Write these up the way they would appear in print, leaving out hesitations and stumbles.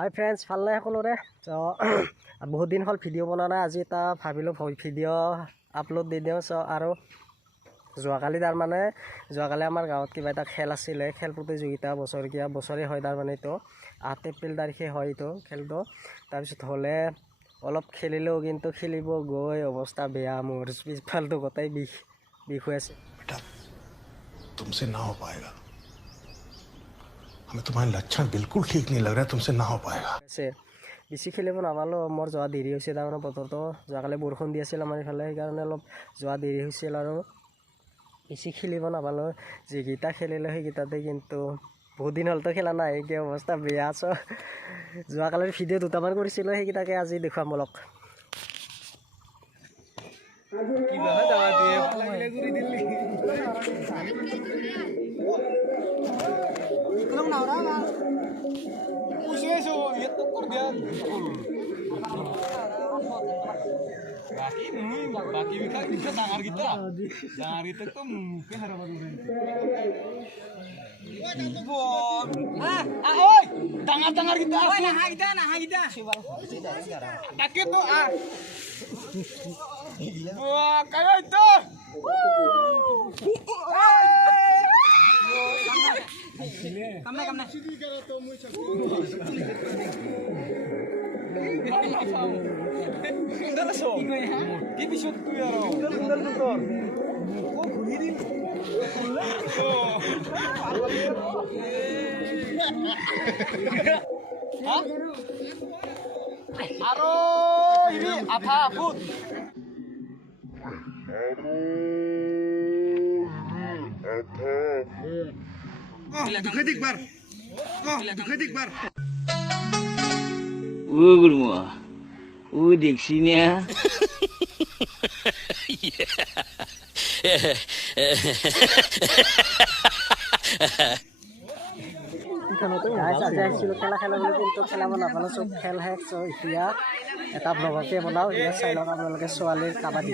হাই friends, ভাল নাই সকলোৰে। বহুত দিন হ'ল ভিডিঅ' বনোৱা নাই। আজি এটা ভাবিলোঁ ভিডিঅ' আপলোড দি দিওঁ। আৰু যোৱাকালি আমাৰ গাঁৱত কিবা এটা খেল আছিলে, খেল প্ৰতিযোগিতা বছৰে হয়। তাৰমানে এইটো 8 এপ্ৰিল তাৰিখে হয় এইটো খেলটো। তাৰপিছত হ'লে অলপ খেলিলোঁ, কিন্তু খেলিব গৈ অৱস্থা বেয়া। মোৰ পিছফালটো গোটেই বিষ হৈ আছে। तुमसे ना हो पाएगा, हमें तुम्हारे लक्षण बिल्कुल ठीक नहीं लग रहा है, तुमसे ना हो पाएगा। বেছি খেলিব নাপালোঁ, মোৰ যোৱা দেৰি হৈছে। তাৰমানে বতৰটো যোৱাকালি বৰষুণ দি আছিল আমাৰ ইফালে, সেইকাৰণে অলপ যোৱা দেৰি হৈছিল আৰু বেছি খেলিব নাপালোঁ। যিকেইটা খেলিলোঁ সেইকেইটাতে কিন্তু বহুত দিন হ'লতো খেলা নাই, কি অৱস্থা বেয়া। যোৱাকালিৰ ভিডিঅ' দুটামান কৰিছিলোঁ, সেইকেইটাকে আজি দেখুৱাম অলপ। Baki kita dangar kita tuh mungkin harapan oi dangar kita nah kita takut tuh wah kayak itu kamna Aro ini apa food? Ketik bar. Ketik bar. Gurmu. Diksinya. আজি আহিছিলোঁ খেলা বুলি, কিন্তু খেলাব নাপালোঁ। চব খেল শেষ। এতিয়া এটা ব্লগকে বনাওঁ। এতিয়া চাই লওক আপোনালোকে ছোৱালীৰ কাবাডী।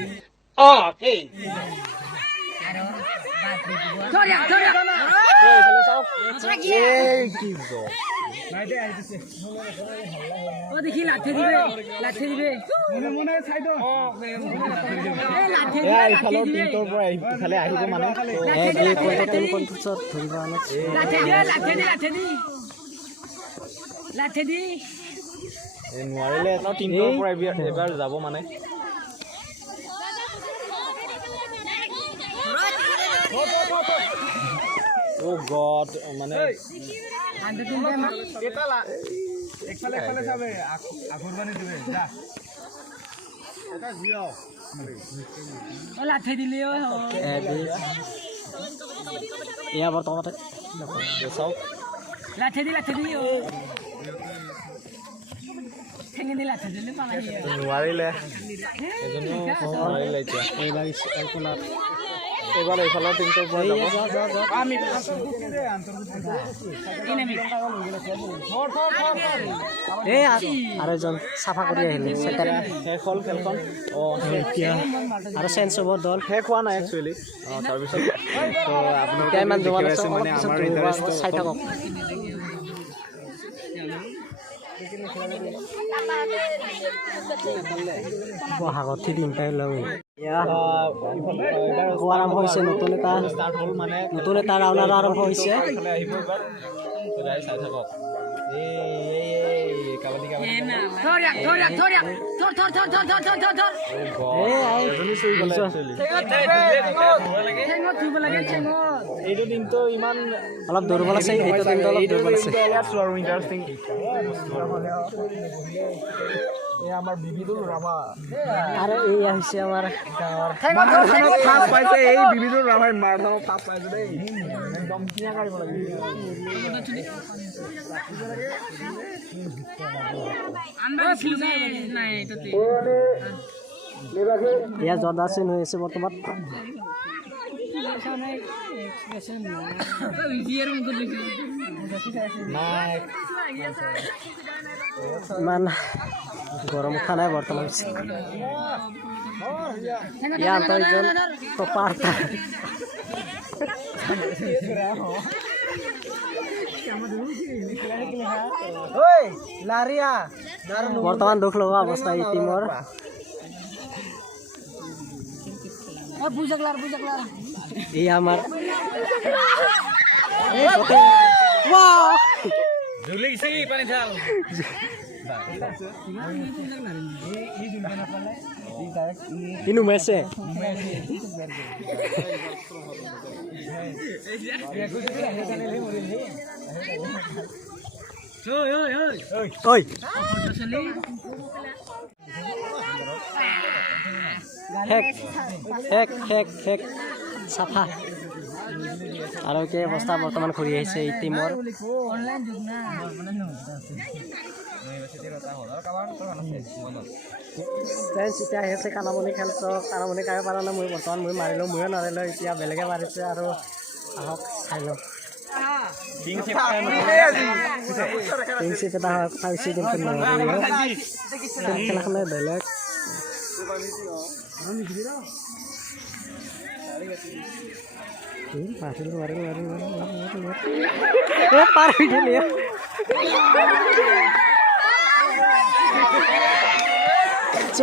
নোৱাৰিলে এটা টিমটোৰ পৰা এবাৰ যাব মানে ও গড মানে একফালে চাবে আগৰবানি দিবে যা এটা জিও লাঠি দিলে এয়া বৰ্তমানতে চাওক লাঠি দি নোৱাৰিলে এজনো নোৱাৰিলে এতিয়া এইবাৰ এইফালৰ টিমটোৰ পৰা আৰু এজন চাফা কৰি আহিলে। শেষ হ'ল খেলখন। আৰু চেঞ্জ হ'ব দল। শেষ হোৱা নাই একচুৱেলি। তাৰপিছত আপোনালোকে ইমান মানে আমাৰ চাই থাকক। বহাগত তিনিটাই লগ আৰম্ভ হৈছে। নতুন এটা ৰাউণ্ড আৰম্ভ হৈছে। চাই থাকক। এইটো টিমটো ইমান অলপ দুৰ্বল আছে। এইটো টিমটো অলপ দুৰ্বল আছে আৰু ইণ্টাৰেষ্টিং। আমাৰ বিবিধুৰ ৰাভা আৰু এই আহিছে আমাৰ ফাৰ্ষ্ট পাইছে। এই বিবিধুৰ ৰাভাই মাৰাথনত ফাৰ্ষ্ট পাইছে দেই। একদম ধুনীয়া কাঢ়িব লাগিব। এয়া জৰ্দাচিন হৈ আছে বৰ্তমান। ইমান গৰম উঠা নাই বৰ্তমান। ইয়াৰ আন্তৰিকজন টপাৰ বৰ্তমান দুখ লগা অৱস্থা এই টিমৰ এই আমাৰ ইনো মেছে ঐ হেক চাফা আৰু কি অৱস্থা বৰ্তমান ঘূৰি আহিছে এই টিমৰ এতিয়া আহি আছে কাণামণি খেলছ কাণামণি কাই পাৰা নাই মই বৰ্তমান মই মাৰিলোঁ ময়ো নাৰিলোঁ এতিয়া বেলেগে মাৰিছে আৰু আহক চাই লওঁ কিংচিপ এটা পাইছে কিন্তু খেলাখনে বেলেগ পাৰ হৈ গেলি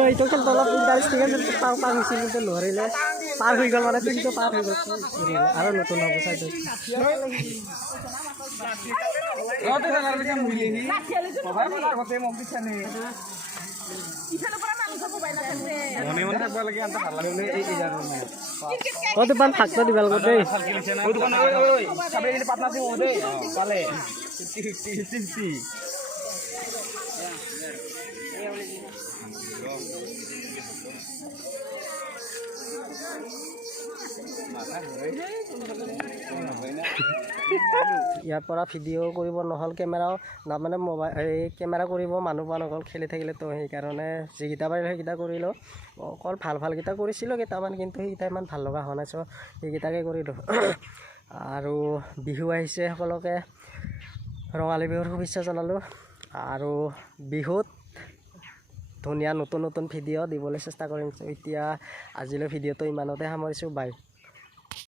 এইটো খেলটো অলপ ইণ্টাৰেষ্টিং আছিল পাৰ হৈছিল কিন্তু নোৱাৰিলে পাৰ হৈ গ'ল মানে কিন্তু পাৰ হৈ গ'ল আৰু নতুন হ'ব চাইটো দোকান থাকতো দিব লাগিব দেই ইয়াৰ পৰা ভিডিঅ' কৰিব নহ'ল কেমেৰাও মানে মোবাইল এই কেমেৰা কৰিব মানুহ পোৱা নগ'ল খেলি থাকিলে তো সেইকাৰণে যিকেইটা পাৰিলোঁ সেইকেইটা কৰিলোঁ অকল ভালকেইটা কৰিছিলোঁ কেইটামান কিন্তু সেইকেইটা ইমান ভাল লগা হোৱা নাই চ' সেইকেইটাকে কৰিলোঁ আৰু বিহু আহিছে সকলোকে ৰঙালী বিহুৰ শুভেচ্ছা জনালোঁ আৰু বিহুত ধুনীয়া নতুন ভিডিঅ' দিবলৈ চেষ্টা কৰিম এতিয়া আজিলৈ ভিডিঅ'টো ইমানতে সামৰিছোঁ বাই